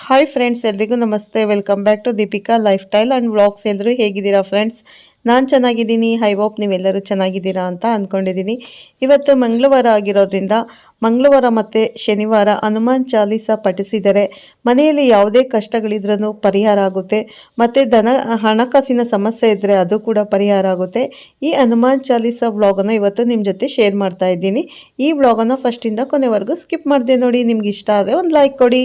Hi friends, ಎಲ್ರಿಗೂ ನಮಸ್ತೆ. Welcome back to Deepika lifestyle and vlogs. ಎಲ್ಲರೂ ಹೇಗಿದ್ದೀರಾ ಫ್ರೆಂಡ್ಸ್? ನಾನು ಚೆನ್ನಾಗಿದ್ದೀನಿ. ಐ ಹೋಪ್ ನೀವೆಲ್ಲರೂ ಚೆನ್ನಾಗಿದ್ದೀರಾ ಅಂತ ಅಂದ್ಕೊಂಡಿದ್ದೀನಿ. ಇವತ್ತು ಮಂಗಳವಾರ ಆಗಿರೋದ್ರಿಂದ ಮಂಗಳವಾರ ಮತ್ತು ಶನಿವಾರ ಹನುಮಾನ್ ಚಾಲೀಸ ಪಠಿಸಿದರೆ ಮನೆಯಲ್ಲಿ ಯಾವುದೇ ಕಷ್ಟಗಳಿದ್ರೂ ಪರಿಹಾರ ಆಗುತ್ತೆ. ಮತ್ತು ಹಣಕಾಸಿನ ಸಮಸ್ಯೆ ಇದ್ದರೆ ಅದು ಕೂಡ ಪರಿಹಾರ ಆಗುತ್ತೆ. ಈ ಹನುಮಾನ್ ಚಾಲೀಸ ವ್ಲಾಗನ್ನು ಇವತ್ತು ನಿಮ್ಮ ಜೊತೆ ಶೇರ್ ಮಾಡ್ತಾ ಇದ್ದೀನಿ. ಈ ವ್ಲಾಗನ್ನು ಫಸ್ಟಿಂದ ಕೊನೆವರೆಗೂ ಸ್ಕಿಪ್ ಮಾಡದೆ ನೋಡಿ. ನಿಮ್ಗೆ ಇಷ್ಟ ಆದರೆ ಒಂದು ಲೈಕ್ ಕೊಡಿ.